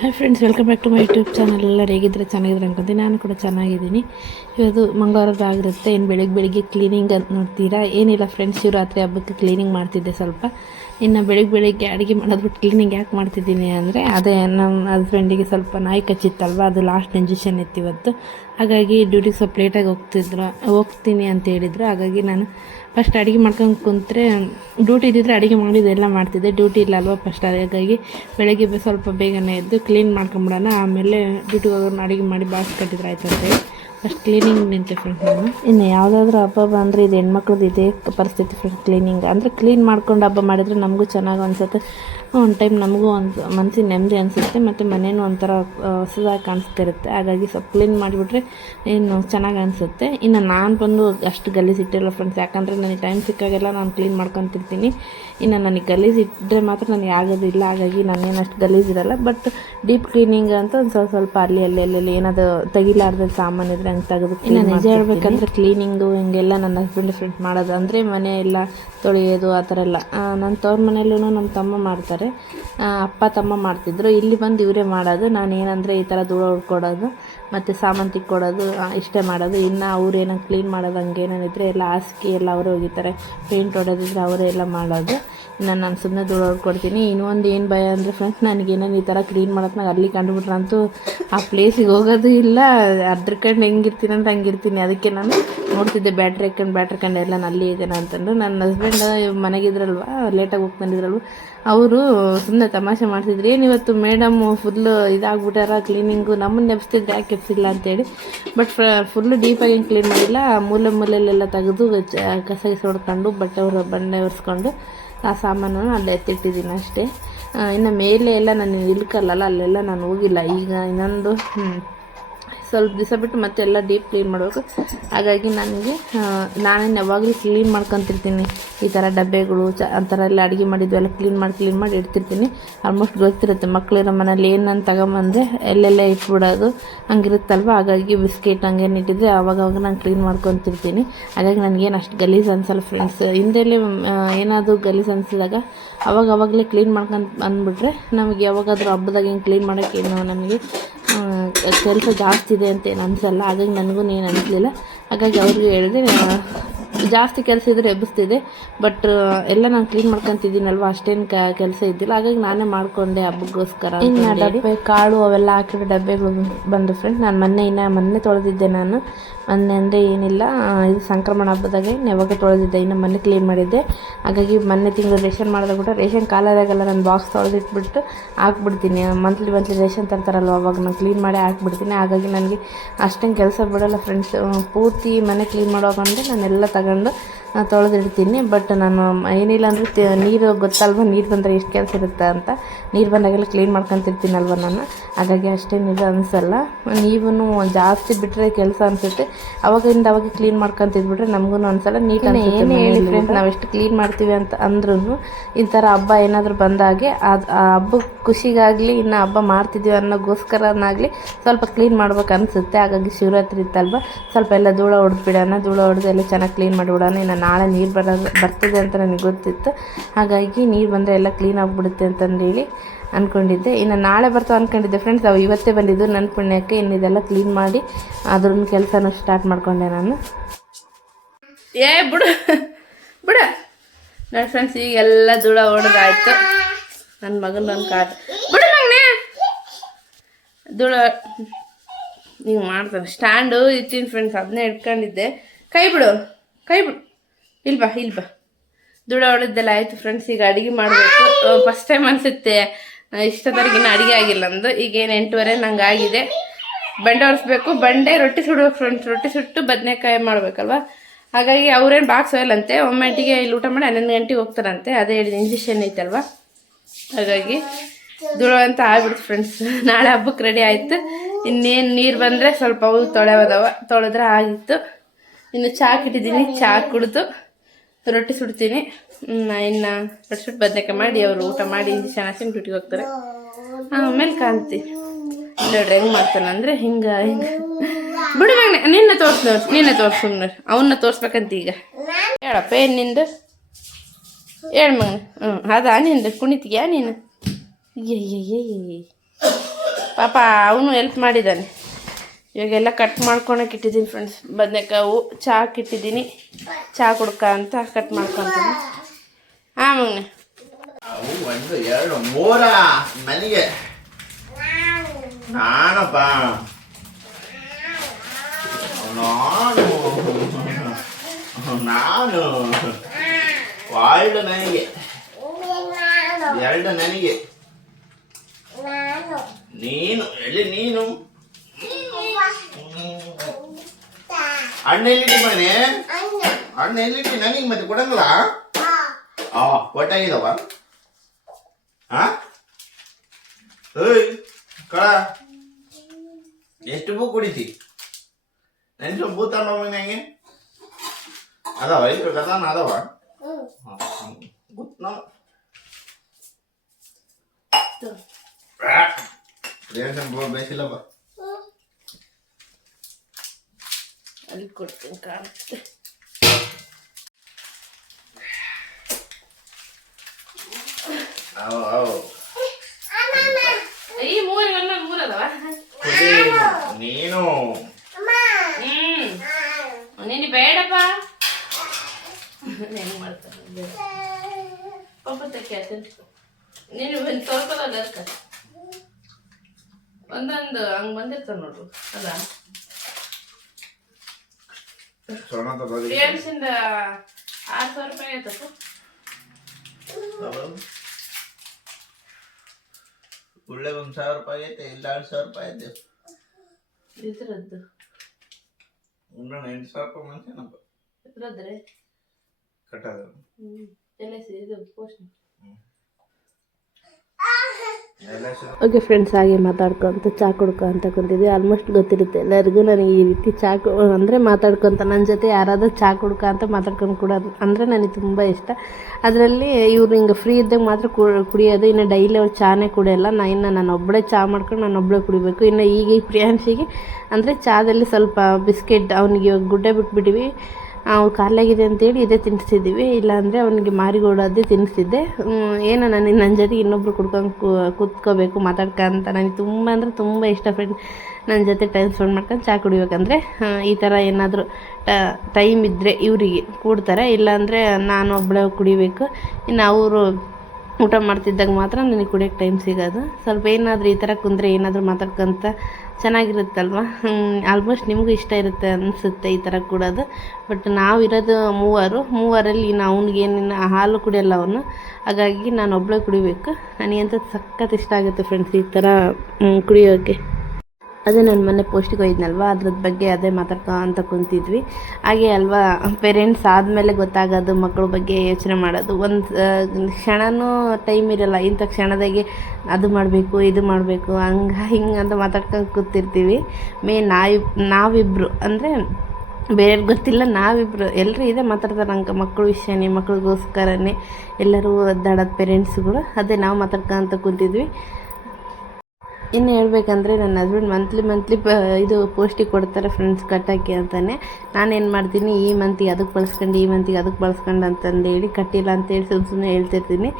Hi friends welcome back to my YouTube channel ಎಲ್ಲರೂ ಹೇಗಿದ್ರೆ ಚೆನ್ನಾಗಿದ್ರೆ ಅನ್ಕೊಂತೀನಿ. ನಾನು ಕೂಡ ಚೆನ್ನಾಗಿದ್ದೀನಿ. ಇವತ್ತು ಮಂಗಳವಾರದ ಆಗಿರುತ್ತೆ. ಏನು ಬೆಳಿಗ್ಗೆ ಬೆಳಿಗ್ಗೆ ಕ್ಲೀನಿಂಗ್ ಅಂತ ನೋಡ್ತೀರಾ? ಏನಿಲ್ಲ ಫ್ರೆಂಡ್ಸ್ ಶಿವರಾತ್ರಿ ಹಬ್ಬಕ್ಕೆ ಕ್ಲೀನಿಂಗ್ ಮಾಡ್ತಿದ್ದೆ ಸ್ವಲ್ಪ. ಇನ್ನು ಬೆಳಿಗ್ಗೆ ಬೆಳಿಗ್ಗೆ ಅಡುಗೆ ಮಾಡೋದ್ಬಿಟ್ಟು ಕ್ಲೀನಿಂಗ್ ಯಾಕೆ ಮಾಡ್ತಿದ್ದೀನಿ ಅಂದರೆ, ಅದೇ ನಮ್ಮ ಹಸ್ಬೆಂಡಿಗೆ ಸ್ವಲ್ಪ ನಾಯಿ ಕಚ್ಚಿತ್ತಲ್ವ? ಅದು ಲಾಸ್ಟ್ ಇಂಜೆಕ್ಷನ್ ಇತ್ತು ಇವತ್ತು. ಹಾಗಾಗಿ ಡ್ಯೂಟಿಗೆ ಸ್ವಲ್ಪ ಲೇಟಾಗಿ ಹೋಗ್ತಿದ್ರು ಹೋಗ್ತೀನಿ ಅಂತ ಹೇಳಿದರು. ಹಾಗಾಗಿ ನಾನು ಫಸ್ಟ್ ಅಡುಗೆ ಮಾಡ್ಕೊಂಡು ಕುಂತ್ರೆ ಡ್ಯೂಟಿ ಇದ್ದಿದ್ರೆ ಅಡುಗೆ ಮಾಡಿ ಎಲ್ಲ ಮಾಡ್ತಿದ್ದೆ. ಡ್ಯೂಟಿ ಇಲ್ಲ ಅಲ್ವಾ ಫಸ್ಟ್ ಹಾಗಾಗಿ ಬೆಳಗ್ಗೆ ಸ್ವಲ್ಪ ಬೇಗನೆ ಎದ್ದು ಕ್ಲೀನ್ ಮಾಡ್ಕೊಂಬಿಡೋಣ. ಆಮೇಲೆ ಡ್ಯೂಟಿಗೆ ಹೋಗೋಣ ಅಡುಗೆ ಮಾಡಿ ಬಾಸ್ ಕಟ್ಟಿದ್ರೆ ಆಯ್ತು ಫಸ್ಟ್ ಕ್ಲೀನಿಂಗ್ ನಿಂತೆ ಫ್ರೆಂಡ್ಸ್ ನಾನು. ಇನ್ನು ಯಾವುದಾದ್ರೂ ಹಬ್ಬ ಬಂದರೆ ಇದು ಹೆಣ್ಮಕ್ಳದ್ದು ಇದೇ ಪರಿಸ್ಥಿತಿ ಫ್ರೆಂಡ್ ಕ್ಲೀನಿಂಗ್ ಅಂದರೆ ಕ್ಲೀನ್ ಮಾಡ್ಕೊಂಡು ಹಬ್ಬ ಮಾಡಿದರೆ ನಮಗೂ ಚೆನ್ನಾಗಿ ಅನಿಸುತ್ತೆ. ಒಂದು ಟೈಮ್ ನಮಗೂ ಒಂದು ಮನಸ್ಸಿಗೆ ನೆಮ್ಮದಿ ಅನಿಸುತ್ತೆ ಮತ್ತು ಮನೇನೂ ಒಂಥರ ಹೊಸದಾಗಿ ಕಾಣಿಸ್ತಿರುತ್ತೆ. ಹಾಗಾಗಿ ಸ್ವಲ್ಪ ಕ್ಲೀನ್ ಮಾಡಿಬಿಟ್ರೆ ಏನು ಚೆನ್ನಾಗಿ ಅನಿಸುತ್ತೆ. ಇನ್ನು ನಾನು ಬಂದು ಅಷ್ಟು ಗಲೀಜು ಇಟ್ಟಿಲ್ಲ ಫ್ರೆಂಡ್ಸ್ ಯಾಕಂದರೆ ನನಗೆ ಟೈಮ್ ಸಿಕ್ಕಾಗೆಲ್ಲ ನಾನು ಕ್ಲೀನ್ ಮಾಡ್ಕೊತಿರ್ತೀನಿ. ಇನ್ನು ನನಗೆ ಗಲೀಜು ಇಟ್ಟರೆ ಮಾತ್ರ ನನಗೆ ಆಗೋದಿಲ್ಲ ಹಾಗಾಗಿ ನಾನೇನು ಅಷ್ಟು ಗಲೀಜಿರಲ್ಲ ಬಟ್ ಡೀಪ್ ಕ್ಲೀನಿಂಗ್ ಅಂತ ಒಂದು ಸ್ವಲ್ಪ ಸ್ವಲ್ಪ ಅಲ್ಲಿ ಅಲ್ಲಿ ಅಲ್ಲಿ ಏನಾದರೂ ತೆಗಿಲಾರ್ದ ಸಾಮಾನು ಇದ್ರೆ ಹಂಗೆ ತೆಗೆದು ಇನ್ನು ನಿಜ ಹೇಳ್ಬೇಕಂದ್ರೆ ಕ್ಲೀನಿಂಗು ಹಿಂಗೆಲ್ಲ ನನ್ನ ಹಸ್ಬೆಂಡ್ ಫ್ರೆಂಡ್ ಮಾಡೋದು. ಅಂದರೆ ಮನೆ ಎಲ್ಲ ತೊಳೆಯೋದು ಆ ಥರ ಎಲ್ಲ. ನನ್ನ ತವ್ರ ಮನೆಯಲ್ಲೂ ನಮ್ಮ ತಮ್ಮ ಮಾಡ್ತಾರೆ. ಆ, ಅಪ್ಪ ತಮ್ಮ ಮಾಡ್ತಿದ್ರು. ಇಲ್ಲಿ ಬಂದು ಇವರೇ ಮಾಡೋದು. ನಾನು ಏನಂದರೆ ಈ ಥರ ಧೂಳು ಹೊಡ್ಕೊಡೋದು ಮತ್ತು ಸಾಮಂತಿಗೆ ಕೊಡೋದು ಇಷ್ಟೇ ಮಾಡೋದು. ಇನ್ನು ಅವ್ರು ಏನೋ ಕ್ಲೀನ್ ಮಾಡೋದು ಹಂಗೆ ಏನೇನಿದ್ರೆ ಎಲ್ಲ ಹಾಸಿಗೆ ಎಲ್ಲ ಅವರೇ ಒಗಿತಾರೆ. ಪೇಂಟ್ ಹೊಡೆದಿದ್ರೆ ಅವರೇ ಎಲ್ಲ ಮಾಡೋದು. ಇನ್ನು ನಾನು ಸುಮ್ಮನೆ ದುಡ್ಡು ಹೊಡ್ಕೊಡ್ತೀನಿ ಇನ್ನೊಂದು ಏನು ಭಯ ಅಂದರೆ ಫ್ರೆಂಡ್ಸ್ ನನಗೇನೇನು ಈ ಥರ ಕ್ಲೀನ್ ಮಾಡೋದ್ನಾಗ ಅಲ್ಲಿ ಕಂಡುಬಿಟ್ರಂತೂ ಆ ಪ್ಲೇಸಿಗೆ ಹೋಗೋದು ಇಲ್ಲ. ಅದ್ರಕಂಡು ಹೆಂಗಿರ್ತೀನಿ ಅಂತ ಹಂಗಿರ್ತೀನಿ. ಅದಕ್ಕೆ ನಾನು ನೋಡ್ತಿದ್ದೆ ಬ್ಯಾಟ್ರಿ ಹಾಕೊಂಡು ಬ್ಯಾಟ್ರಿ ಹಾಕೊಂಡು ಎಲ್ಲ ನಾನು ಅಲ್ಲಿ ಇದ್ದೇನೆ ಅಂತಂದು. ನನ್ನ ಹಸ್ಬೆಂಡ್ ಮನೆಗಿದ್ರಲ್ವ ಲೇಟಾಗಿ ಹೋಗಿ ಬಂದಿದ್ರಲ್ವ ಅವರು ಸುಮ್ಮನೆ ತಮಾಷೆ ಮಾಡ್ತಿದ್ರು. ಏನು ಇವತ್ತು ಮೇಡಮ್ ಫುಲ್ಲು ಇದಾಗ್ಬಿಟ್ಟಾರ ಕ್ಲೀನಿಂಗು ನಮ್ಮನ್ನು ನೆಪ್ಸ್ತಿದ್ರೆ ಯಾಕೆ ಕೆಪ್ಸಿಲ್ಲ ಅಂತೇಳಿ. ಬಟ್ ಫುಲ್ಲು ಡೀಪಾಗಿ ಏನು ಕ್ಲೀನ್ ಮಾಡಿಲ್ಲ. ಮೂಲೆ ಮೂಲೆಯಲ್ಲೆಲ್ಲ ತೆಗೆದು ಕಸ ಕಸ ಹೊಡ್ಕೊಂಡು, ಬಟ್ಟೆ ಹೊರ ಬಣ್ಣ ಒರೆಸ್ಕೊಂಡು ಆ ಸಾಮಾನು ಅಲ್ಲೇ ಎತ್ತಿಟ್ಟಿದ್ದೀನಿ ಅಷ್ಟೇ. ಇನ್ನು ಮೇಲೆ ಎಲ್ಲ ನಾನು ಇಳ್ಕಲ್ಲಲ್ಲ ಅಲ್ಲೆಲ್ಲ ನಾನು ಹೋಗಿಲ್ಲ. ಈಗ ಇನ್ನೊಂದು ಸ್ವಲ್ಪ ದಿವಸ ಬಿಟ್ಟು ಮತ್ತೆ ಎಲ್ಲ ಡೀಪ್ ಕ್ಲೀನ್ ಮಾಡಬೇಕು. ಹಾಗಾಗಿ ನನಗೆ ನಾನೇನು ಯಾವಾಗಲೂ ಕ್ಲೀನ್ ಮಾಡ್ಕೊತಿರ್ತೀನಿ. ಈ ಥರ ಡಬ್ಬೆಗಳು, ಚ, ಆ ಥರ ಎಲ್ಲ ಅಡುಗೆ ಮಾಡಿದ್ದು ಎಲ್ಲ ಕ್ಲೀನ್ ಮಾಡಿ ಕ್ಲೀನ್ ಮಾಡಿ ಇಡ್ತಿರ್ತೀನಿ. ಆಲ್ಮೋಸ್ಟ್ ಗೊತ್ತಿರುತ್ತೆ ಮಕ್ಕಳಿರೋ ಮನೇಲಿ ಏನು ನಾನು ತಗೊಂಬಂದರೆ ಎಲ್ಲೆಲ್ಲ ಇಟ್ಬಿಡೋದು ಹಂಗಿರುತ್ತಲ್ವ? ಹಾಗಾಗಿ ಬಿಸ್ಕೆಟ್ ಹಂಗೇನು ಇಟ್ಟಿದ್ರೆ ಆವಾಗವಾಗ ನಾನು ಕ್ಲೀನ್ ಮಾಡ್ಕೊತಿರ್ತೀನಿ. ಹಾಗಾಗಿ ನನಗೇನು ಅಷ್ಟು ಗಲೀಜು ಅನ್ಸಲ್ಲ ಫ್ರೆಂಡ್ಸ್ ಹಿಂದೆಲ್ಲಿ ಏನಾದರೂ ಗಲೀಜು ಅನಿಸಿದಾಗ ಅವಾಗ ಅವಾಗಲೇ ಕ್ಲೀನ್ ಮಾಡ್ಕೊಂಡು ಅಂದ್ಬಿಟ್ರೆ ನಮಗೆ ಯಾವಾಗಾದರೂ ಹಬ್ಬದಾಗ ಏನು ಕ್ಲೀನ್ ಮಾಡೋಕ್ಕೇನು ನಮಗೆ ಕೆಲಸ ಜಾಸ್ತಿ ಇದೆ ಅಂತ ಏನು ಅನಿಸಲ್ಲ. ಹಾಗಾಗಿ ನನಗೂ ಏನು ಅನಿಸ್ಲಿಲ್ಲ. ಹಾಗಾಗಿ ಅವ್ರಿಗೆ ಹೇಳಿದೆ ಜಾಸ್ತಿ ಕೆಲಸ ಇದ್ರೆ ಎಬ್ಬಿಸ್ತಿದೆ ಬಟ್ ಎಲ್ಲ ನಾನು ಕ್ಲೀನ್ ಮಾಡ್ಕೊತಿದ್ದೀನಲ್ವ ಅಷ್ಟೇನು ಕೆಲಸ ಇದ್ದಿಲ್ಲ. ಹಾಗಾಗಿ ನಾನೇ ಮಾಡ್ಕೊಂಡೆ ಹಬ್ಬಕ್ಕೋಸ್ಕರ ಇನ್ನು ಡಬ್ಬೆ ಕಾಳು ಅವೆಲ್ಲ ಹಾಕಿರೋ ಡಬ್ಬೆಗಳು ಬಂದು ಫ್ರೆಂಡ್ ನಾನು ಮೊನ್ನೆ ಇನ್ನು ಮೊನ್ನೆ ತೊಳೆದಿದ್ದೆ ನಾನು. ಮೊನ್ನೆ ಅಂದರೆ ಏನಿಲ್ಲ. ಇದು ಸಂಕ್ರಮಣ ಹಬ್ಬದಾಗೆ ಯಾವಾಗ ತೊಳೆದಿದ್ದೆ ಇನ್ನು ಮೊನ್ನೆ ಕ್ಲೀನ್ ಮಾಡಿದ್ದೆ. ಹಾಗಾಗಿ ಮೊನ್ನೆ ತಿಂಗಳು ರೇಷನ್ ಮಾಡಿದಾಗ ಕೂಡ ರೇಷನ್ ಕಾಲದಾಗೆಲ್ಲ ನಾನು ಬಾಕ್ಸ್ ತೊಳೆದಿಟ್ಬಿಟ್ಟು ಹಾಕ್ಬಿಡ್ತೀನಿ. ಮಂತ್ಲಿ ಮಂತ್ಲಿ ರೇಷನ್ ತರ್ತಾರಲ್ವ, ಅವಾಗ ನಾನು ಕ್ಲೀನ್ ಮಾಡಿ ಹಾಕ್ಬಿಡ್ತೀನಿ. ಹಾಗಾಗಿ ನನಗೆ ಅಷ್ಟೇನು ಕೆಲಸ ಬಿಡೋಲ್ಲ ಫ್ರೆಂಡ್ಸ್ ಪೂರ್ತಿ ಮನೆ ಕ್ಲೀನ್ ಮಾಡುವಾಗ ಅಂದರೆ ನಾನೆಲ್ಲ ತಗೊಂಡು ತೊಳೆದಿಡ್ತೀನಿ. ಬಟ್ ನಾನು, ಏನಿಲ್ಲ ಅಂದರೆ ನೀರು ಗೊತ್ತಲ್ವ, ನೀರು ಬಂದರೆ ಎಷ್ಟು ಕೆಲಸ ಇರುತ್ತೆ ಅಂತ. ನೀರು ಬಂದಾಗೆಲ್ಲ ಕ್ಲೀನ್ ಮಾಡ್ಕೊತಿರ್ತೀನಲ್ವ ನಾನು. ಹಾಗಾಗಿ ಅಷ್ಟೇನಿದೆ ಅನಿಸಲ್ಲ. ನೀವು ಜಾಸ್ತಿ ಬಿಟ್ಟರೆ ಕೆಲಸ ಅನಿಸುತ್ತೆ. ಅವಾಗಿಂದ ಅವಾಗ ಕ್ಲೀನ್ ಮಾಡ್ಕೊಂತಿದ್ಬಿಟ್ರೆ ನಮಗೂ ಒಂದ್ಸಲ ನೀಟ್ ಏನು ಹೇಳಿ ಫ್ರೆಂಡ್ ನಾವು ಎಷ್ಟು ಕ್ಲೀನ್ ಮಾಡ್ತೀವಿ ಅಂತ ಅಂದ್ರೂ ಈ ಥರ ಹಬ್ಬ ಏನಾದರೂ ಬಂದಾಗೆ ಅದು ಆ ಹಬ್ಬ ಖುಷಿಗಾಗಲಿ ಇನ್ನು ಹಬ್ಬ ಮಾಡ್ತಿದ್ದೀವಿ ಅನ್ನೋಗೋಸ್ಕರನಾಗಲಿ ಸ್ವಲ್ಪ ಕ್ಲೀನ್ ಮಾಡ್ಬೇಕು ಅನಿಸುತ್ತೆ. ಹಾಗಾಗಿ ಶಿವರಾತ್ರಿ ಇತ್ತಲ್ವ? ಸ್ವಲ್ಪ ಎಲ್ಲ ಧೂಳ ಹೊಡೆದ್ಬಿಡೋಣ ಧೂಳ ಹೊಡೆದು ಎಲ್ಲ ಚೆನ್ನಾಗಿ ಕ್ಲೀನ್ ಮಾಡಿಬಿಡೋಣ ಇನ್ನು ನಾಳೆ ನೀರು ಬರೋದು ಬರ್ತದೆ ಅಂತ ನನಗೆ ಗೊತ್ತಿತ್ತು. ಹಾಗಾಗಿ ನೀರು ಬಂದರೆ ಎಲ್ಲ ಕ್ಲೀನ್ ಆಗಿಬಿಡುತ್ತೆ ಅಂತಂದೇಳಿ ಅಂದ್ಕೊಂಡಿದ್ದೆ ಇನ್ನು ನಾಳೆ ಬರ್ತಾವೆ ಅಂದ್ಕೊಂಡಿದ್ದೆ ಫ್ರೆಂಡ್ಸ್ ಅವು ಇವತ್ತೇ ಬಂದಿದ್ದು. ನನ್ನ ಪುಣ್ಯಕ್ಕೆ ಇನ್ನಿದೆಲ್ಲ ಕ್ಲೀನ್ ಮಾಡಿ ಅದ್ರ ಕೆಲಸನೂ ಸ್ಟಾರ್ಟ್ ಮಾಡಿಕೊಂಡೆ ನಾನು. ಏ, ಬಿಡು. ಬಿಡ. ನನ್ನ ಫ್ರೆಂಡ್ಸ್ ಈಗ ಎಲ್ಲ ಧೂಳ ಹೊಡೆದಾಯ್ತು ನನ್ನ ಮಗನ ನನ್ನ ಕಾಟ ಬಿಡು ಮಗನೇ. ಧೂಳ, ಹಿಂಗೆ ಮಾಡ್ತಾನೆ. ಸ್ಟ್ಯಾಂಡು ಇತ್ತೀನಿ ಫ್ರೆಂಡ್ಸ್ ಅದನ್ನೇ ಇಟ್ಕೊಂಡಿದ್ದೆ. ಕೈ ಬಿಡು. ಕೈ ಬಿಡು. ಇಲ್ವಾ ಇಲ್ವಾ ಧೂಳ ಹೊಡೆದ್ದೆಲ್ಲ ಆಯಿತು ಫ್ರೆಂಡ್ಸ್ ಈಗ ಅಡುಗೆ ಮಾಡಬೇಕು. ಫಸ್ಟ್ ಟೈಮ್ ಅನಿಸುತ್ತೆ. ಇಷ್ಟೊತ್ತವರೆಗಿನ್ನ ಅಡುಗೆ ಆಗಿಲ್ಲ ನಮ್ಮದು ಈಗ ಏನು ಎಂಟೂವರೆ ನಂಗೆ ಆಗಿದೆ. ಬಂಡೆ ಒರೆಸ್ಬೇಕು. ಬಂಡೆ ರೊಟ್ಟಿ ಸುಡೋ ಫ್ರೆಂಡ್ಸ್ ರೊಟ್ಟಿ ಸುಟ್ಟು ಬದನೆಕಾಯಿ ಮಾಡಬೇಕಲ್ವ? ಹಾಗಾಗಿ ಅವ್ರೇನು ಬಾಕ್ಸ್ ಒಯ್ಯಲ್ಲಂತೆ ಒಮ್ಮೆಂಟಿಗೆ ಇಲ್ಲಿ ಊಟ ಮಾಡಿ ಹನ್ನೊಂದು ಗಂಟೆಗೆ ಹೋಗ್ತಾರಂತೆ. ಅದೇ ಹೇಳಿದ ಇಂಜೆಕ್ಷನ್ ಐತಲ್ವ? ಹಾಗಾಗಿ ಧೂಳು ಅಂತ ಆಗ್ಬಿಡ್ತು ಫ್ರೆಂಡ್ಸ್ ನಾಳೆ ಹಬ್ಬಕ್ಕೆ ರೆಡಿ ಆಯಿತು. ಇನ್ನೇನು ನೀರು ಬಂದರೆ ಸ್ವಲ್ಪ ಅವು ತೊಳೆಯೋದವ ತೊಳೆದ್ರೆ ಆಗಿತ್ತು. ಇನ್ನು ಚಹಾ ಇಟ್ಟಿದ್ದೀನಿ ಚಹಾ ಕುಡಿದು ರೊಟ್ಟಿ ಸುಡ್ತೀನಿ. ಇನ್ನು ಬಡ್ಸ್ಬಿಟ್ಟು ಬದನೆಕಾಯಿ ಮಾಡಿ, ಅವರು ಊಟ ಮಾಡಿ ಚೆನ್ನಾಗಿ ಡ್ಯೂಟಿಗೆ ಹೋಗ್ತಾರೆ. ಆಮೇಲೆ ಕಾಣ್ತಿ ನೋಡ್ರಿ ಹೆಂಗೆ ಮಾಡ್ತಾನಂದ್ರೆ ಹಿಂಗ, ಹಿಂಗೆ. ಬಿಡು ನಿನ್ನೆ ತೋರ್ಸ್ ನೋಡ್ರಿ ನಿನ್ನೆ ತೋರ್ಸು ನೋಡ್ರಿ ಅವನ್ನ ತೋರ್ಸ್ಬೇಕಂತ ಈಗ. ಹೇಳಪ್ಪ, ಏನು ನಿಂದು? ಹೇಳ ಮಗನ. ಹ್ಞೂ ಅದಾ ನಿಂದು? ಕುಣಿತಿಯಾ ನೀನು? ಏ ಏ ಏ ಏ ಪಾಪ ಅವನು ಹೆಲ್ಪ್ ಮಾಡಿದ್ದಾನೆ ಇವಾಗೆಲ್ಲ ಕಟ್ ಮಾಡ್ಕೊಳಕ್ಕೆ ಇಟ್ಟಿದ್ದೀನಿ ಫ್ರೆಂಡ್ಸ್ ಬದನೆಕಾವು ಚಾಕ್ ಇಟ್ಟಿದ್ದೀನಿ ಚಹಾ ಕುಡ್ಕ ಅಂತ ಕಟ್ ಮಾಡ್ಕೊತೀನಿ ಹಾಂ ಮಗನೆ ಅವು ಒಂದು ಎರಡು ಮೂರ ನನಗೆ ನಾನಪ್ಪ ನಾನು ನಾನು ವಾಲ್ಡ್ ನನಗೆ ಎರಡು ನನಗೆ ನೀನು ಎಲ್ಲಿ ನೀನು ಹಣ್ಣು ಎಲ್ಲಿಟ್ಟಿ ಮನೆ ಹಣ್ಣು ಎಲ್ಲಿಟ್ಟಿ ನನಗೆ ಮತ್ತೆ ಕೊಡಂಗಿಲ್ಲ ಆ ಒಟ್ಟಾಗಿದವ ಹಾ ಏಯ್ ಕಳ. ಎಷ್ಟು ಬೂ ಕುಡಿತಿ? ನೆನ್ಸು ಬೂತ ನಂಗೆ ಅದಾವ ಇದ್ರ ಕದಾನ ಅದಾವ? ಬೋ ಬೇಸಿಲ್ಲಪ್ಪ ಅಲ್ಲಿ ಕೊಡ್ತೀನಿ ಕಾಣುತ್ತೆ. ಅವು ಅವು ಈ ಮೂರಿಗೆ ಒಂದು ಮೂರು ಅದಾವ? ಕುಡಿ ನೀನು. ಹ್ಞೂ ನೀನು ಬೇಡಪ್ಪ. ಹೆಂಗೆ ಮಾಡ್ತಾರೆ? ಪಾಪ ತಕ್ಕೆ ನೀನು ಬಂದು ತೊಳ್ಕೊಳ್ಳೋದು ಅದಕ್ಕೆ ಒಂದೊಂದು ಹಂಗೆ ಬಂದಿರ್ತಾವ ನೋಡ್ರು ಅಲ್ಲ? ಪ್ರಿಯಾಂಶಿಂದ ಆರು ಸಾವಿರ ರೂಪಾಯಿ ಆಯ್ತಪ್ಪ. ಉಳ್ಳೆ ಒಂದ್ ಸಾವಿರ ರೂಪಾಯಿ ಐತೆ ಇಲ್ಲ ಎರಡು ಸಾವಿರ ರೂಪಾಯಿ ಐತೆ. ಇದ್ರದ್ದು ಇನ್ನೊಂದು ಎಂಟು ಸಾವಿರ ರೂಪಾಯಿ ಮನುಷ್ಯನಪ್ಪ ಇದ್ರದ್ರೆ ಕಟ್ಟೋದು. ಹ್ಞೂ ಎಲ್ ಐ ಸಿ ಇದು ಪೋಸ್ಟ್ ಎಲ್ಲ ಓಕೆ ಫ್ರೆಂಡ್ಸ್ ಹಾಗೆ ಮಾತಾಡ್ಕೊಂತ ಚಾ ಕುಡ್ಕೊ ಅಂತ ಕುಂತಿದ್ವಿ. ಆಲ್ಮೋಸ್ಟ್ ಗೊತ್ತಿರುತ್ತೆ, ಎಲ್ಲರಿಗೂ ನನಗೆ ಈ ರೀತಿ ಚಾ ಅಂದರೆ ಮಾತಾಡ್ಕೊತ ನನ್ನ ಜೊತೆ ಯಾರಾದರೂ ಚಾ ಕುಡ್ಕ ಅಂತ ಮಾತಾಡ್ಕೊಂಡು ಕೊಡೋದು ಅಂದರೆ ನನಗೆ ತುಂಬ ಇಷ್ಟ. ಅದರಲ್ಲಿ ಇವ್ರು ಹಿಂಗೆ ಫ್ರೀ ಇದ್ದಾಗ ಮಾತ್ರ ಕುಡಿಯೋದು, ಇನ್ನು ಡೈಲಿ ಅವ್ರು ಚಾನೇ ಕುಡಿಯೋಲ್ಲ. ನಾ ಇನ್ನು ನಾನು ಒಬ್ಬಳೇ ಚಾ ಮಾಡ್ಕೊಂಡು ನಾನು ಒಬ್ಬಳೇ ಕುಡಿಬೇಕು. ಇನ್ನು ಈಗ ಈ ಪ್ರಿಯಾಂಶಿಗೆ, ಅಂದರೆ ಚಾದಲ್ಲಿ ಸ್ವಲ್ಪ ಬಿಸ್ಕೆಟ್, ಅವನಿಗೆ ಗುಡ್ಡೆ ಬಿಟ್ಬಿಟ್ಟಿವಿ. ಖಾಲಿಯಾಗಿದೆ ಅಂತೇಳಿ ಇದೇ ತಿನ್ನಿಸ್ತಿದ್ದೀವಿ ಇಲ್ಲಾಂದರೆ ಅವನಿಗೆ ಮಾರಿಗೋಡೋದೇ ತಿನ್ನಿಸಿದ್ದೆ ಹ್ಮ್, ಏನೋ ನನಗೆ ನನ್ನ ಜೊತೆ ಇನ್ನೊಬ್ರು ಕುಡ್ಕೊಂಡು ಕೂತ್ಕೋಬೇಕು ಮಾತಾಡ್ಕೊಂತ ನನಗೆ ತುಂಬ ಅಂದರೆ ತುಂಬ ಇಷ್ಟ ಫ್ರೆಂಡ್ ನನ್ನ ಜೊತೆ ಟೈಮ್ ಸ್ಪೆಂಡ್ ಮಾಡ್ಕೊಂಡು ಚಹಾ ಕುಡಿಬೇಕಂದ್ರೆ ಈ ಥರ ಏನಾದರೂ ಟೈಮ್ ಇದ್ದರೆ ಇವರಿಗೆ ಕೂಡ್ತಾರೆ. ಇಲ್ಲಾಂದರೆ ನಾನು ಒಬ್ಬಳೆ ಕುಡಿಬೇಕು. ಇನ್ನು ಅವರು ಊಟ ಮಾಡ್ತಿದ್ದಾಗ ಮಾತ್ರ ನನಗೆ ಕುಡಿಯೋಕ್ಕೆ ಟೈಮ್ ಸಿಗೋದು. ಸ್ವಲ್ಪ ಏನಾದರೂ ಈ ಥರ ಕುಂದರೆ ಏನಾದರೂ ಮಾತಾಡ್ಕೊಂತ ಚೆನ್ನಾಗಿರುತ್ತಲ್ವ? ಆಲ್ಮೋಸ್ಟ್ ನಿಮಗೂ ಇಷ್ಟ ಇರುತ್ತೆ ಅನಿಸುತ್ತೆ ಈ ಥರ ಕೂಡೋದು ಬಟ್ ನಾವಿರೋದು ಮೂವರು, ಮೂವರಲ್ಲಿ ಇನ್ನು ಅವ್ನಿಗೇನಿನ್ನ ಹಾಲು ಕುಡಿಯಲ್ಲ ಅವನು. ಹಾಗಾಗಿ ನಾನು ಒಬ್ಬಳೇ ಕುಡಿಬೇಕು ನನಗಂತೂ ಸಖತ್ ಇಷ್ಟ ಆಗುತ್ತೆ ಫ್ರೆಂಡ್ಸ್ ಈ ಥರ ಕುಡಿಯೋಕ್ಕೆ ಅದೇ ನಾನು ಮೊನ್ನೆ ಪೋಸ್ಟಿಗೆ ಹೋಗಿದ್ನಲ್ವ? ಅದ್ರದ್ದು ಬಗ್ಗೆ ಅದೇ ಮಾತಾಡ್ತಾ ಅಂತ ಕುಂತಿದ್ವಿ. ಹಾಗೆ ಅಲ್ವಾ ಪೇರೆಂಟ್ಸ್ ಆದಮೇಲೆ ಗೊತ್ತಾಗೋದು ಮಕ್ಕಳ ಬಗ್ಗೆ ಯೋಚನೆ ಮಾಡೋದು. ಒಂದು ಕ್ಷಣವೂ ಟೈಮ್ ಇರಲ್ಲ. ಇಂಥ ಕ್ಷಣದಾಗೆ ಅದು ಮಾಡಬೇಕು, ಇದು ಮಾಡಬೇಕು, ಹಂಗೆ, ಹಿಂಗೆ ಅಂತ ಮಾತಾಡ್ಕೊಂಡು ಕೂತಿರ್ತೀವಿ. ಮೇ ನಾವಿ ನಾವಿಬ್ಬರು ಅಂದರೆ ಬೇರೆಯವ್ರಿಗೆ ಗೊತ್ತಿಲ್ಲ, ನಾವಿಬ್ರು. ಎಲ್ಲರೂ ಇದೇ ಮಾತಾಡ್ತಾರೆ ನಂಗೆ. ಮಕ್ಕಳ ವಿಷಯನೇ, ಮಕ್ಳಿಗೋಸ್ಕರನೇ. ಎಲ್ಲರೂ ಒದ್ದಾಡೋದು ಪೇರೆಂಟ್ಸ್ಗಳು ಅದೇ ನಾವು ಮಾತಾಡ್ಕೊಂತ ಕುಂತಿದ್ವಿ. ಇನ್ನು ಹೇಳ್ಬೇಕಂದ್ರೆ ನನ್ನ ಹಸ್ಬೆಂಡ್ ಮಂತ್ಲಿ ಮಂತ್ಲಿ ಪ ಇದು ಪೋಸ್ಟಿಗೆ ಕೊಡ್ತಾರೆ ಫ್ರೆಂಡ್ಸ್ ಕಟ್ಟೋಕ್ಕೆ ಅಂತಲೇ ನಾನೇನು ಮಾಡ್ತೀನಿ, ಈ ಮಂತಿಗೆ ಅದಕ್ಕೆ ಬಳಸ್ಕೊಂಡು, ಈ ಮಂತಿಗೆ ಅದಕ್ಕೆ ಬಳಸ್ಕೊಂಡು ಅಂತಂದು ಹೇಳಿ ಕಟ್ಟಿಲ್ಲ ಅಂತೇಳಿ ಸುಮ್ಮ ಸುಮ್ಮನೆ ಹೇಳ್ತಿರ್ತೀನಿ.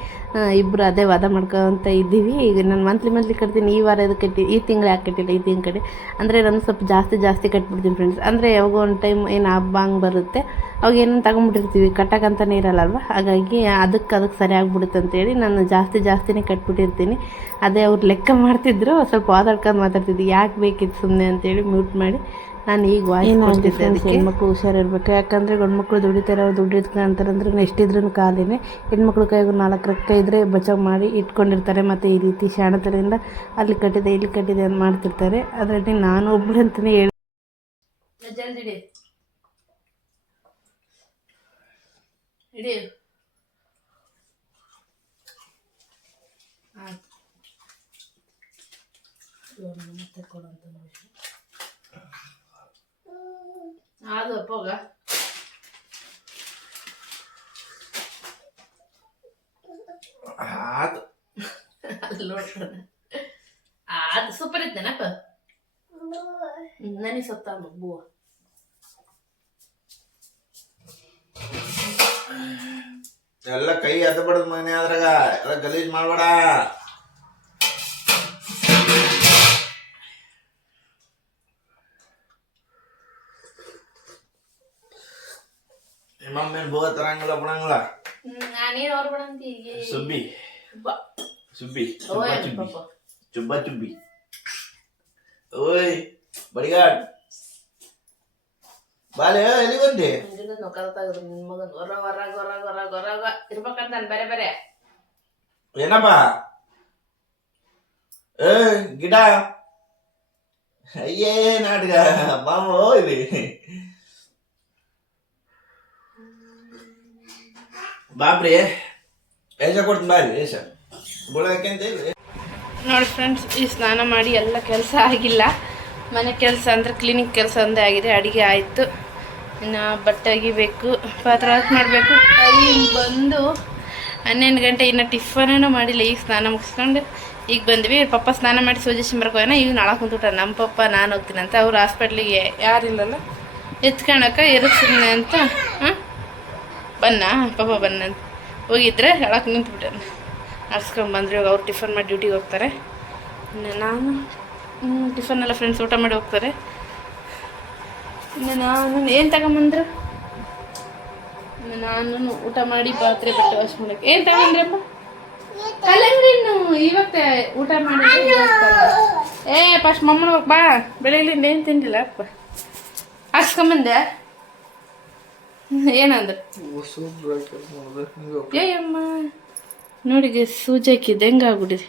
ಇಬ್ಬರು ಅದೇ ವಾದ ಮಾಡ್ಕೊತ ಇದ್ದೀವಿ. ಈಗ ನಾನು ಮಂತ್ಲಿ ಮಂತ್ಲಿ ಕಟ್ತೀನಿ. ಈ ವಾರ ಇದು ಕಟ್ಟಿ, ಈ ತಿಂಗಳು ಯಾಕೆ ಕಟ್ಟಿಲ್ಲ? ಈ ತಿಂಗಳು ಕಟ್ಟಿ. ಅಂದರೆ ನಾನು ಸ್ವಲ್ಪ ಜಾಸ್ತಿ ಜಾಸ್ತಿ ಕಟ್ಬಿಡ್ತೀನಿ ಫ್ರೆಂಡ್ಸ್ ಅಂದರೆ ಯಾವಾಗ ಒಂದು ಟೈಮ್ ಏನು ಹಬ್ಬ ಹಂಗೆ ಬರುತ್ತೆ, ಅವಾಗ ಏನೋ ತಗೊಂಬಿಟ್ಟಿರ್ತೀವಿ? ಕಟ್ಟಕ್ಕಂತಲೇ ಇರಲ್ಲಲ್ವ? ಹಾಗಾಗಿ ಅದಕ್ಕೆ ಅದಕ್ಕೆ ಸರಿ ಆಗ್ಬಿಡುತ್ತೆ ಅಂತೇಳಿ ನಾನು ಜಾಸ್ತಿ ಜಾಸ್ತಿನೇ ಕಟ್ಬಿಟ್ಟಿರ್ತೀನಿ. ಅದೇ ಅವ್ರು ಲೆಕ್ಕ ಮಾಡ್ತಿದ್ರು, ಸ್ವಲ್ಪ ಮಾತಾಡ್ಕೊಂಡು ಮಾತಾಡ್ತಿದ್ವಿ. ಯಾಕೆ ಬೇಕಿತ್ತು ಸುಮ್ಮನೆ ಅಂತೇಳಿ ಮ್ಯೂಟ್ ಮಾಡಿ ನಾನು ಈಗ ವಾಯ್ಸ್ ಕೊಡ್ತಿದ್ದೆ ಅದಕ್ಕೆ. ಹೆಣ್ಮಕ್ಳು ಹುಷಾರಿರ್ಬೇಕು. ಯಾಕಂದರೆ ಗಂಡು ಮಕ್ಕಳು ದುಡಿತಾರೆ ಅವ್ರು ದುಡ್ಡು ಇಟ್ಕೊಂತಾರೆ ಅಂದ್ರೆ ಎಷ್ಟಿದ್ರೂ ಕಾಲಿನೇ ಹೆಣ್ಮಕ್ಳು ಕೈಗೂ ನಾಲ್ಕು ರೊಕ್ಕ ಇದ್ದರೆ ಬಚಾವ್ ಮಾಡಿ ಇಟ್ಕೊಂಡಿರ್ತಾರೆ ಮತ್ತು ಈ ರೀತಿ ಶಾಣತನದಿಂದ ಅಲ್ಲಿ ಕಟ್ಟಿದೆ ಇಲ್ಲಿ ಕಟ್ಟಿದೆ ಅಂತ ಮಾಡ್ತಿರ್ತಾರೆ. ಅದರಲ್ಲಿ ನಾನು ಒಬ್ಬಳು ಅಂತಲೇ ಹೇಳಿ ಜಲ್ದಿ ಇಡಿ ಮತ್ತೆ ಕೊಡುವಂತ ಅದು ಅಪ್ಪಗ. ಆತು. ನೋಡ್ತಾನೆ. ಅದು ಸೂಪರ್ ಇತ್ತೇನಪ್ಪ ನನಗೆ ಸತ್ತ ಬೂವ. ಎಲ್ಲ ಕೈ ಬಡದ್ ಮನೆ ಅದ್ರಾಗ. ಎಲ್ಲ ಗಲೀಜ್ ಮಾಡ್ಬೇಡ. ಮಮ್ಮೇನ್ ಬೋಗ ತರಂಗಿಲ್ಲ ಬಿಡಂಗಿಲ್ಲ ನಾನೇನು ಅವ್ರು ಬಿಡಂತಿ ಸುಬ್ಬಿ ಸುಬ್ಬಿ ಚುಬ್ಬ ಚುಬ್ಬಿ ಚುಬ್ಬ ಚುಬ್ಬಿ ಓಯ್ ಬಡಿಗಾಡ್ ಬಾಲೆ ಎಲ್ಲಿ ಬಂದೆ ನೊಕ್ಕದಾಗಿದ್ರು ನಿನ್ ಮಗನ್ ಹೊರ ಹೊರಗ ಹೊರಗ ಹೊರಗ ಹೊರಗ ಇರ್ಬೇಕಂತ ಬೇರೆ ಬೇರೆ ಏನಪ್ಪ ಏ ಗಿಡ ಅಯ್ಯೇ ನಾಟಕ ಮಾಮ ಇಲ್ಲಿ ಬಾಬ್ರಿ. ಏಜ ಕೊಡ್ತೀನಿ ಬಾರಿ ಏಷ ಬುಡಕ್ಕೆ ಅಂತ ಹೇಳಿ ನೋಡಿ ಫ್ರೆಂಡ್ಸ್ ಈ ಸ್ನಾನ ಮಾಡಿ ಎಲ್ಲ ಕೆಲಸ ಆಗಿಲ್ಲ. ಮನೆ ಕೆಲಸ ಅಂದರೆ ಕ್ಲೀನಿಕ್ ಕೆಲಸ ಒಂದೇ ಆಗಿದೆ ಅಡುಗೆ ಆಯಿತು. ಇನ್ನು ಬಟ್ಟೆ ಒಗಿಬೇಕು ಪಾತ್ರ ವಾಶ್ ಮಾಡಬೇಕು. ಟೈಮ್ ಬಂದು ಹನ್ನೊಂದು ಗಂಟೆ ಇನ್ನು ಟಿಫನೂ ಮಾಡಿಲ್ಲ ಈಗ ಸ್ನಾನ ಮುಗಿಸ್ಕೊಂಡು. ಈಗ ಬಂದ್ವಿ ಇವ್ರ ಪಪ್ಪ ಸ್ನಾನ ಮಾಡಿ ಸೂಜಿ ಸಿಂಬರಕ್ಕೆ ಈಗ ನಾಳೆ ಕುಂತ್ಬಿಟ್ಟ ನಮ್ಮ ಪಪ್ಪ ನಾನು ಹೋಗ್ತೀನಿ ಅಂತ ಅವ್ರು ಹಾಸ್ಪಿಟ್ಲಿಗೆ ಯಾರಿಲ್ಲಲ್ಲ ಎತ್ಕೊಳಕ್ಕೆ ಎದಕ್ಕೆ ಅಂತ ಹಾಂ ಬನ್ನ, ಪಾಪ ಬನ್ನ. ಹೋಗಿದ್ರೆ ಹೇಳಕ್ಕೆ ನಿಂತ್ಬಿಟ್ಟೆ. ನಡ್ಸ್ಕೊಂಡು ಬಂದ್ರೆ, ಇವಾಗ ಅವ್ರು ಟಿಫನ್ ಮಾಡಿ ಡ್ಯೂಟಿಗೆ ಹೋಗ್ತಾರೆ. ಇನ್ನು ನಾನು ಹ್ಞೂ ಟಿಫನ್ ಎಲ್ಲ ಫ್ರೆಂಡ್ಸ್ ಊಟ ಮಾಡಿ ಹೋಗ್ತಾರೆ. ಇನ್ನು ನಾನು ಏನು ತಗೊಂಬಂದ್ರು? ನಾನು ಊಟ ಮಾಡಿ ಪಾತ್ರೆ ಬಟ್ಟೆ ವಾಶ್ ಮಾಡಕ್ಕೆ. ಏನು ತಗೊಂಡ್ರಪ್ಪ ಕಲ್ಲಂಗಡಿ ಇವತ್ತೆ ಊಟ ಮಾಡಿ ಏ ಫಸ್ಟ್ ಮಮ್ಮನ ಹೋಗ್ಬಾ ಬೆಳಗ್ಲಿಂದ ಏನು ತಿಂದಿಲ್ಲ ಅಪ್ಪ. ಹಾಕ್ಸ್ಕೊಂಬಂದೆ ಏನಂದ್ರೆ? ಏಯಮ್ಮ ನೋಡಿಗೆ ಸೂಜಿ ಹಾಕಿದ್ದೆ ಹೆಂಗಾಗ್ಬಿಟ್ಟಿದೆ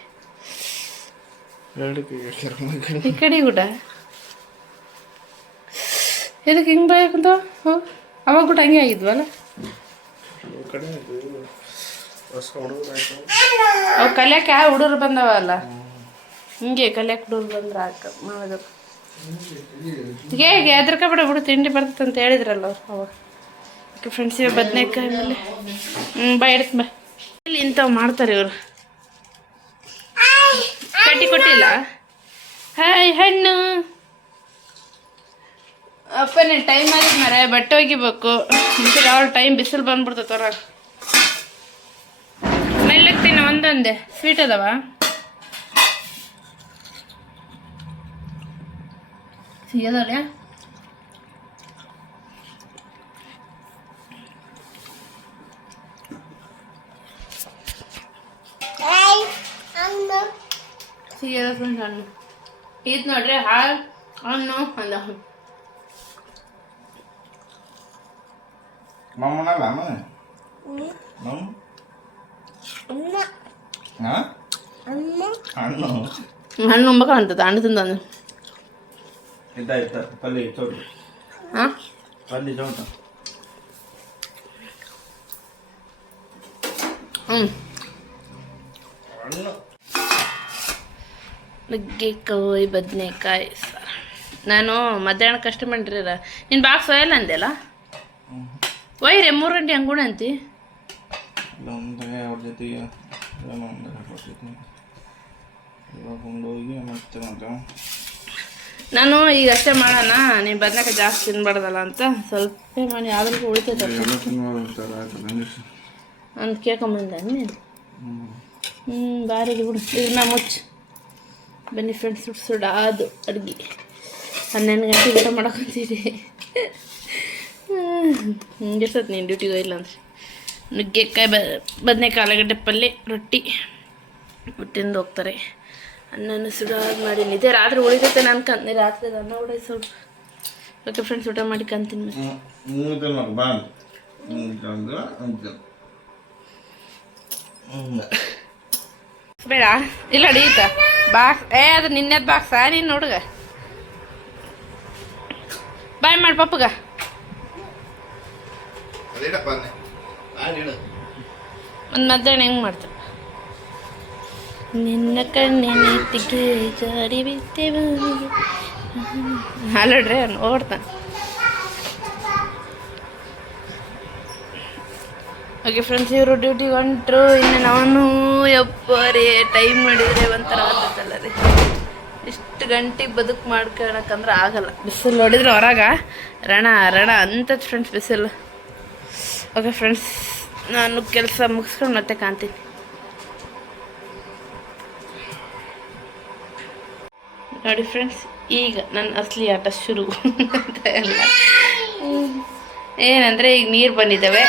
ಈ ಕಡೆ ಕೂಡ? ಇದಕ್ಕೆ ಹಿಂಗೆ ಬಯಕಂತ? ಅವಾಗ ಕೂಡ ಹಂಗೆ ಆಗಿದ್ವಲ್ಲ? ಅವು ಕಲಿಯಕ್ಕೆ ಯಾವ ಹುಡುಗರು ಬಂದವಲ್ಲ? ಹಿಂಗೆ ಕಲಿಯಕ್ಕೆ ಹುಡುಗರು ಬಂದ್ರೆ ಹಾಕ ಮಾಡೋದು. ಹೇಗೆ ಹೆದರ್ಕೊಬೇಡ ಬಿಡು ತಿಂಡಿ ಬರ್ತದೆ ಅಂತ ಹೇಳಿದ್ರಲ್ಲ ಅವ್ರು ಅವಾಗ. ಫ್ರೆಂಡ್ಸ್ ಇವಾಗ ಬದನೇಕಾಯಿ ಮೇಲೆ ಹ್ಞೂ ಬಾ ಇಡ್ತು ಬಾ. ಇಲ್ಲಿ ಇಂಥವು ಮಾಡ್ತಾರೆ ಇವರು. ಕಟ್ಟಿ ಕೊಟ್ಟಿಲ್ಲ? ಹಾಯ್, ಹಣ್ಣು. ಅಪ್ಪನೇ ಟೈಮ್ ಆಗಿದೆ ಮರೆ, ಬಟ್ಟೆ ಒಗಿಬೇಕು. ಬಿಸಿಲು ಅವ್ರ ಟೈಮ್ ಬಿಸಿಲು ಬಂದ್ಬಿಡ್ತೈತೆ ಹೊರಗೆ ಮೆಲ್ಲಕ್ತೀನಿ ಒಂದೊಂದೇ. ಸ್ವೀಟ್ ಅದಾವ? ಸಿಗೋದಲ್ಲ ಸಿಗೋದ ಫ್ರೆಂಡ್ಸ್ ಹಣ್ಣು ಇದು ನೋಡ್ರಿ ಹಾಲು ಹಣ್ಣು ಅಂದ ಮಮ್ಮನಲ್ಲ ಅಮ್ಮ ಮಮ್ಮ ಹಾ ಹಣ್ಣು ಹಣ್ಣು ಉಂಬಕ ಅಂತದ ಹಣ್ಣು ತಿಂದ ಇದ್ದ ಇದ್ದ ಪಲ್ಯ ಚೌಟ ಹಾಂ ಪಲ್ಯ ಚೌಟ ಹ್ಞೂ ಹಣ್ಣು ನುಗ್ಗೆಕಾಯಿ ಬದನೆಕಾಯಿ ಸಾರು. ನಾನು ಮಧ್ಯಾಹ್ನ ಕಷ್ಟ ಮಾಡಿರ ನಿನ್ನ ಬಾಕ್ಸ್ ಒಯ್ಯಲ್ಲ ಅಂದೆಲ್ಲ ಒಯ್ಯಿರಿ ಮೂರು ಗಂಟೆ ಹಂಗುಣ ಅಂತಿ ನಾನು ಈಗ ಅಷ್ಟೇ ಮಾಡೋಣ ನೀನು ಬದನೆಕಾಯಿ ಜಾಸ್ತಿ ತಿನ್ಬಾರ್ದಲ್ಲ ಅಂತ. ಸ್ವಲ್ಪ ಮಾಡಿ ಆದ್ರೂ ಉಳಿತೈತೆ ಅಂತ ಕೇಳ್ಕೊಂಬಂದ ನೀನು ಹ್ಞೂ ಬಾರಿ ಬಿಡು ಇದನ್ನ ಮುಚ್ಚು. ಬನ್ನಿ ಫ್ರೆಂಡ್ಸ್ ಸುಡ್ ಸುಡಾದು ಅಡುಗೆ. ಹನ್ನೆರಡು ಗಂಟೆ ಊಟ ಮಾಡಕೊಂತೀರಿ ಹಿಂಗೆ ಸತ್ ನೀನು ಡ್ಯೂಟಿಗೆ ಹೋಗಿಲ್ಲ ಅಂದ್ರೆ? ನುಗ್ಗೆಕಾಯಿ ಬ, ಬದನೆಕಾಯಿ ಆಲೂಗಡ್ಡೆ ಪಲ್ಯ ರೊಟ್ಟಿ ತಿಂದು ಹೋಗ್ತಾರೆ. ಅನ್ನನ ಸುಡಾದ್ ಮಾಡಿ ಇದೇ ರಾತ್ರಿ ಉಳಿತೈತೆ ನಾನು ಕಂತೀನಿ ರಾತ್ರಿ ಅನ್ನ ಉಳಿದು ಸ್ವಲ್ಪ. ಓಕೆ ಫ್ರೆಂಡ್ಸ್ ಊಟ ಮಾಡಿ ಕಂತೀನಿ ಮತ್ತೆ ಹಿಂಗೆ ತಿನ್ಬೇಕು ಬಾ ಹಿಂಗೆ ಅಂದ್ರೆ ಹಿಂಗೆ ಹಿಂಗೆ ಬೇಡ. ಇಲ್ಲ ಅಡೀತ ಬಾಕ್ಸ್ ಏ ಅದು ನಿನ್ನೆದ್ ಬಾಕ್ಸ ನೀನು ಹುಡುಗ ಬಾಯ್ ಮಾಡಿ ಪಪ್ಪಗ. ಒಂದ್ ಮಧ್ಯಾಹ್ನ ಹೆಂಗೆ ಮಾಡ್ತಾರೆ ನಿನ್ನ ಕಣ್ಣಿನ ಜಾರಿ ಬಿತ್ತೇವ ಹಾಲಡ್ರಿ ಅವ್ನು ಓಡ್ತಾನೆ. ಓಕೆ ಫ್ರೆಂಡ್ಸ್ ಇವರು ಡ್ಯೂಟಿಗೆ ಹೊಂಟ್ರು. ಇನ್ನು ನಾನು ಯಪ್ಪರೇ ಟೈಮ್ ಮಾಡಿದರೆ ಒಂಥರ ಆಗುತ್ತಲ್ಲ ರೀ. ಇಷ್ಟು ಗಂಟೆಗೆ ಬದುಕು ಮಾಡ್ಕೊಳಕಂದ್ರೆ ಆಗಲ್ಲ. ಬಿಸಿಲು ನೋಡಿದ್ರೆ ಹೊರಗೆ. ರಣ ರಣ ಅಂತದ್ ಫ್ರೆಂಡ್ಸ್ ಬಿಸಿಲು. ಓಕೆ ಫ್ರೆಂಡ್ಸ್ ನಾನು ಕೆಲಸ ಮುಗಿಸ್ಕೊಂಡು ಮತ್ತೆ ಕಾಣ್ತೀನಿ. ನೋಡಿ ಫ್ರೆಂಡ್ಸ್ ಈಗ ನನ್ನ ಅಸಲಿ ಆಟ ಶುರು. ಅಂತ ಎಲ್ಲ. ಏನಂದರೆ ಈಗ ನೀರು ಬಂದಿದ್ದಾವೆ.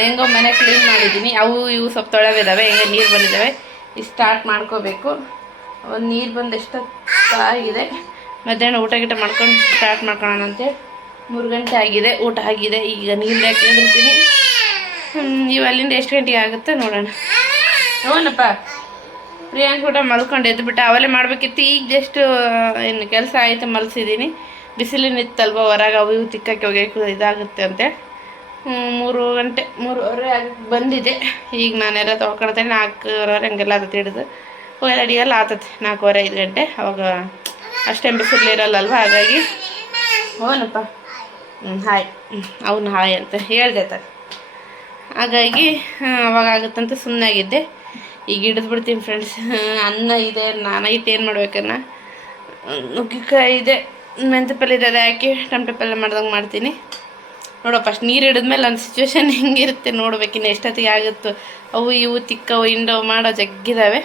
ಹೆಂಗೋ ಮನೆ ಕ್ಲೀನ್ ಮಾಡಿದ್ದೀನಿ ಅವು ಇವು ಸ್ವಲ್ಪ ತೊಳೆವಿದ್ದಾವೆ ಹೆಂಗೆ ನೀರು ಬಂದಿದ್ದಾವೆ. ಈಗ ಸ್ಟಾರ್ಟ್ ಮಾಡ್ಕೋಬೇಕು. ಒಂದು ನೀರು ಬಂದು ಆಗಿದೆ ಮಧ್ಯಾಹ್ನ ಊಟ ಗೀಟ ಮಾಡ್ಕೊಂಡು ಸ್ಟಾರ್ಟ್ ಮಾಡ್ಕೊಳ್ಳೋಣ ಅಂತೇಳಿ ಮೂರು ಗಂಟೆ ಆಗಿದೆ, ಊಟ ಆಗಿದೆ. ಈಗ ನೀರು ಹಾಕಿರ್ತೀನಿ ನೀವು ಅಲ್ಲಿಂದ ಎಷ್ಟು ಗಂಟೆಗೆ ಆಗುತ್ತೆ ನೋಡೋಣ. ಹ್ಞೂನಪ್ಪ ಪ್ರಿಯಾಂಕ್ ಊಟ ಮಲ್ಕೊಂಡು ಎದ್ದುಬಿಟ್ಟು ಅವಲೇ ಮಾಡಬೇಕಿತ್ತು. ಈಗ ಜಸ್ಟ್ ಏನು, ಕೆಲಸ ಆಯಿತು ಮಲ್ಸಿದ್ದೀನಿ ಬಿಸಿಲಿನಿತ್ತಲ್ವ ಹೊರಗೆ ಅವು ಇವು ತಿಕ್ಕಕ್ಕೆ ಹೋಗಕ್ಕೆ ಇದಾಗುತ್ತೆ ಅಂತೇಳಿ ಮೂರು ಗಂಟೆ, ಮೂರುವರೆ ಆಗಿ ಬಂದಿದೆ. ಈಗ ನಾನೆಲ್ಲ ತೊಳ್ಕೊಳ್ತೇನೆ ನಾಲ್ಕೂವರೆ ಹಂಗೆಲ್ಲ ಆತತಿ ಹಿಡಿದು. ಹೋಗಿ ಅಡಿಗೆಲ್ಲ ಆತತಿ, ನಾಲ್ಕೂವರೆ, ಐದು ಗಂಟೆ. ಅವಾಗ ಅಷ್ಟೇ ಬಿಸಿಲು ಇರಲ್ಲಲ್ವ, ಹಾಗಾಗಿ. ಹೋನಪ್ಪ. ಹ್ಞೂ ಹಾಯ್. ಅವನು ಹಾಯ್ ಅಂತ, ಹೇಳಿದೆ ತ ಹಾಗಾಗಿ ಅವಾಗ ಆಗುತ್ತಂತ ಸುಮ್ಮನೆ ಆಗಿದ್ದೆ. ಈಗ ಹಿಡಿದು ಬಿಡ್ತೀನಿ ಫ್ರೆಂಡ್ಸ್ ಅನ್ನ ಇದೆ ನಾನು ಏನು ಮಾಡ್ಬೇಕನ್ನ. ನುಗ್ಗಿಕಾಯಿ ಇದೆ. ಮೆಂತ್ಯ ಪಲ್ಯ ಇದೆ ಹಾಕಿ ಟೊಮೆಟೊ ಪಲ್ಯ ಮಾಡ್ದಂಗೆ ಮಾಡ್ತೀನಿ. ನೋಡೋ ಫಸ್ಟ್ ನೀರು ಹಿಡಿದ್ಮೇಲೆ ನನ್ನ ಸಿಚುವೇಶನ್ ಹೆಂಗಿರುತ್ತೆ ನೋಡ್ಬೇಕಿನ್ನು ಎಷ್ಟೊತ್ತಿಗೆ ಆಗುತ್ತೋ. ಅವು ಇವು, ತಿಕ್ಕವು ಇಂಡೋ ಮಾಡೋ ಜಗ್ಗಿದಾವೆ.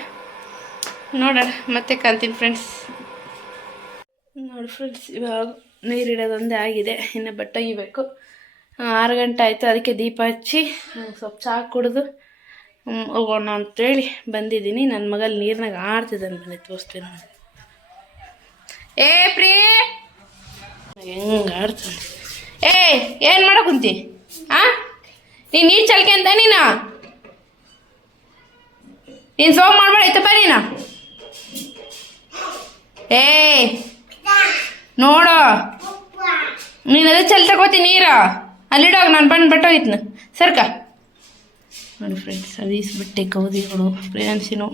ನೋಡೋಣ, ಮತ್ತೆ ಕಾಣ್ತೀನಿ ಫ್ರೆಂಡ್ಸ್ ನೋಡಿ ಫ್ರೆಂಡ್ಸ್ ಇವಾಗ ನೀರು ಹಿಡೋದೊಂದೇ ಆಗಿದೆ, ಇನ್ನು ಬಟ್ಟೆ ಒಗಿಬೇಕು. ಆರು ಗಂಟೆ ಆಯಿತು, ಅದಕ್ಕೆ ದೀಪ ಹಚ್ಚಿ ಸ್ವಲ್ಪ ಚಹಾ ಕುಡಿದು ಹೋಗೋಣ ಅಂತೇಳಿ ಬಂದಿದ್ದೀನಿ. ನನ್ನ ಮಗಲ್ಲಿ ನೀರಿನಾಗ ಆಡ್ತಿದ್ದಾನೆ ಮನೆ ನೋಡಿ. ಏ ಪ್ರೀ ಹೆಂಗೆ ಆಡ್ತಾನೆ ಏ ಏನು ಮಾಡೋ ಕುಂತಿ? ಆ? ನೀನು ನೀರು ಚಲ್ಕೆ ಅಂತ ನೀನು? ನೀನು ಸೋಮ್ ಮಾಡ್ಬೇಡ ಐತಪ್ಪ ನೀನು. ಏ ನೋಡು. ನೀನು ಅದೇ ಚಲ್ ತಗೋತಿ ನೀರು. ಅಲ್ಲಿಡೋಗ ನಾನು ಬಂದು ಬಟ್ಟೋಗಿತ್ನ ಸರ್ಕ. ನೋಡಿ ಫ್ರೆಂಡ್ಸ್ ಅದು ಬಟ್ಟೆ ಕೌದಿಗಳು ಪ್ರಿಯಾನ್ಸಿನು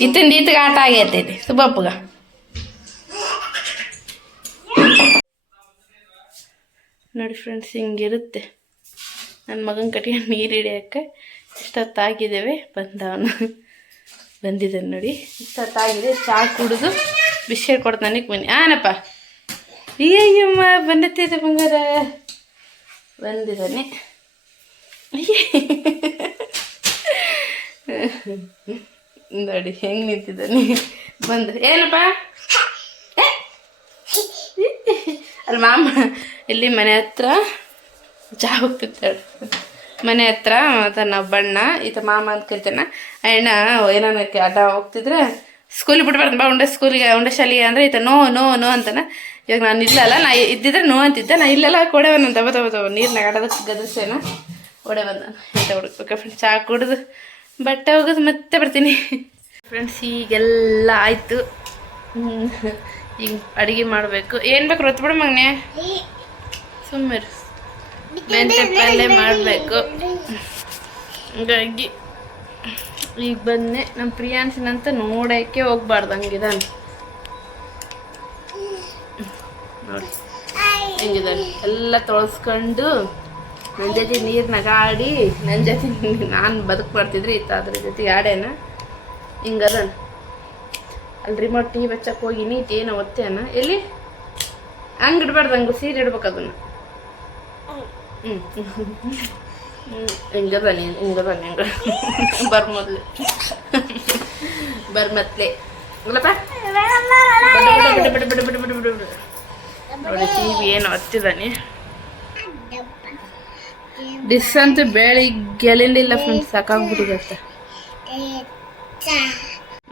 ಇತ್ತಿಂದ ಈತಿಗೆ ಆಟ ಆಗೈತೆ ಇಲ್ಲಿ. ಸುಬ್ಬಪ್ಪಗ ನೋಡಿ ಫ್ರೆಂಡ್ಸ್ ಹಿಂಗಿರುತ್ತೆ. ನನ್ನ ಮಗನ ಕಟ್ಟಿಗೆ ನೀರು ಹಿಡಿಯೋಕ್ಕೆ ಇಷ್ಟೊತ್ತಾಗಿದ್ದೇವೆ. ಬಂದವನು. ಬಂದಿದ್ದಾನೆ ನೋಡಿ. ಇಷ್ಟೊತ್ತಾಗಿದೆ. ಚಹಾ ಕುಡಿದು ಬಿಸ್ಕೆಟ್ ಕೊಡ್ತಾನೆ ಬನ್ನಿ. ಆನಪ್ಪ. ಅಯ್ಯಯ್ಯಮ್ಮ ಬಂದತ್ತಿದೆ ಬಂಗಾರ. ಬಂದಿದ್ದಾನೆ. ನೋಡಿ, ಹೆಂಗೆ ನಿಂತಿದ್ದಾನೆ ಬಂದು, ಏನಪ್ಪ? ಅಲ್ಲಿ, ಮಾಮ, ಇಲ್ಲಿ ಮನೆ ಹತ್ರ ಚಹಾ ಹೋಗ್ತಿರ್ತಾಳೆ ಮನೆ ಹತ್ರ, ತನ್ನ ಬಣ್ಣ, ಈತ ಮಾಮ ಅಂತ ಕರಿತಾನ. ಅಣ್ಣ, ಏನಾನ ಅಡ್ಡ ಹೋಗ್ತಿದ್ರೆ ಸ್ಕೂಲಿಗೆ ಬಿಟ್ಬಾರ್ದು ಬಾ, ಉಂಡೆ ಸ್ಕೂಲಿಗೆ ಉಂಡೆ ಶಾಲೆಗೆ ಅಂದರೆ ಈತ ನೋ ನೋ ನೋ ಅಂತಾನೆ. ಇವಾಗ ನಾನು ಇಲ್ಲಲ್ಲ, ನಾ ಇದ್ದಿದ್ರೆ ನೋ ಅಂತಿದ್ದೆ, ನಾ ಇಲ್ಲೆಲ್ಲ, ಕೊಡೆ ಬಂದ ತಗೋ ತಗೋ ತಗೋ ನೀರ್ನಾಗ ಆಡೋದಕ್ಕೆ ಗದಸೇನ ಒಡೆ ಬಂದ ಅಂತ ಹುಡುಕ್ಬೇಕು ಫ್ರೆಂಡ್ ಚಹಾ ಕುಡಿದು. ಬಟ್ಟೆ ಹೋಗೋದು ಮತ್ತೆ ಬರ್ತೀನಿ. ಫ್ರೆಂಡ್ಸ್ ಈಗೆಲ್ಲ ಆಯಿತು. ಈಗ ಅಡುಗೆ ಮಾಡಬೇಕು. ಏನು ಬೇಕು ರೊತ್ತು ಬಿಡು ಮಗನೆ? ಸುಮ್ಮನೆ ಮೆಂತ್ಯ ಪಲ್ಯ ಮಾಡಬೇಕು. ಹಂಗಾಗಿ ಈಗ ಬಂದೆ. ನಮ್ಮ ಪ್ರಿಯಾನ್ಸಿನಂತ ನೋಡೋಕ್ಕೆ ಹೋಗ್ಬಾರ್ದು ಹಂಗಿದಾನೆ. ನೋಡಿ. ಹೆಂಗಿದಾನೆ. ಎಲ್ಲ ತೊಳ್ಸ್ಕೊಂಡು ನನ್ನ ಜೊತೆ ನೀರನ್ನಾಗ ಆಡಿ ನನ್ನ ಜೊತೆ ನಾನು ಬದುಕು ಮಾಡ್ತಿದ್ರೆ ಇತ್ತು ಅದ್ರ ಜೊತೆ ಆಡೇನ ಹಿಂಗದ. ಅಲ್ಲಿ ರಿಮೋಟ್ ವಿ ಹಚ್ಚಕ್ಕೆ ಹೋಗಿ ನೀತಿ ಏನೋ ಒತ್ತೇನ ಎಲ್ಲಿ? ಹಂಗೆ ಇಡ್ಬಾರ್ದು, ಹಂಗೆ ಸೀರೆ ಇಡ್ಬೇಕು ಅದನ್ನು. ಹ್ಞೂ ಹಿಂಗದ ನೀನು, ಹಿಂಗದ ಬರ್ ಬರ್ಮದ್ಲೆ ಬರ್ ಮತ್ತೆ ಬಿಡು ಬಿಡು ಬಿಡು ಬಿಡು ಬಿಡು ಬಿಡು ಬಿಡು ನೋಡಿ ಟಿ ವಿ ಏನು ಹತ್ತಿದಾನೆ ಡಿಸ್ ಅಂತೂ ಗೆಲಿಲಿಲ್ಲ ಫ್ರೆಂಡ್ಸ್ ಸಾಕಾಗ್ಬಿಟ್ಟಿದೆ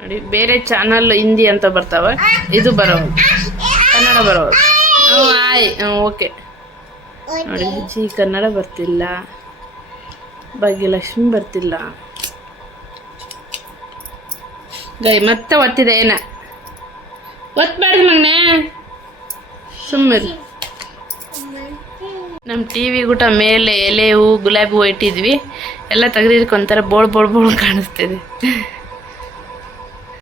ನೋಡಿ, ಬೇರೆ ಚಾನಲ್ ಹಿಂದಿ ಅಂತ ಬರ್ತಾವ. ಇದು ಬರೋದು ಕನ್ನಡ ಬರೋದು ಹ್ಞೂ ಆಯ್ ಓಕೆ. ನೋಡಿ ಜಿ ಕನ್ನಡ ಬರ್ತಿಲ್ಲ. ಭಾಗ್ಯಲಕ್ಷ್ಮಿ ಬರ್ತಿಲ್ಲ. ಗೈ, ಮತ್ತೆ ಒತ್ತಿದೆ ಏನ? ಒತ್ಬಾರ್ದು ಮಗ್ನೆ. ಸುಮ್ಮನೆ ನಮ್ಮ ಟಿ ವಿ ಊಟ ಮೇಲೆ ಎಲೆ ಹೂ ಗುಲಾಬಿ ಹೂ ಇಟ್ಟಿದ್ವಿ. ಎಲ್ಲ ತೆಗೆದಿಟ್ಕೊಂತಾರೆ ಬೋಳ್ ಬೋಳ್ ಬೋಳ್ ಕಾಣಿಸ್ತಿದೆ.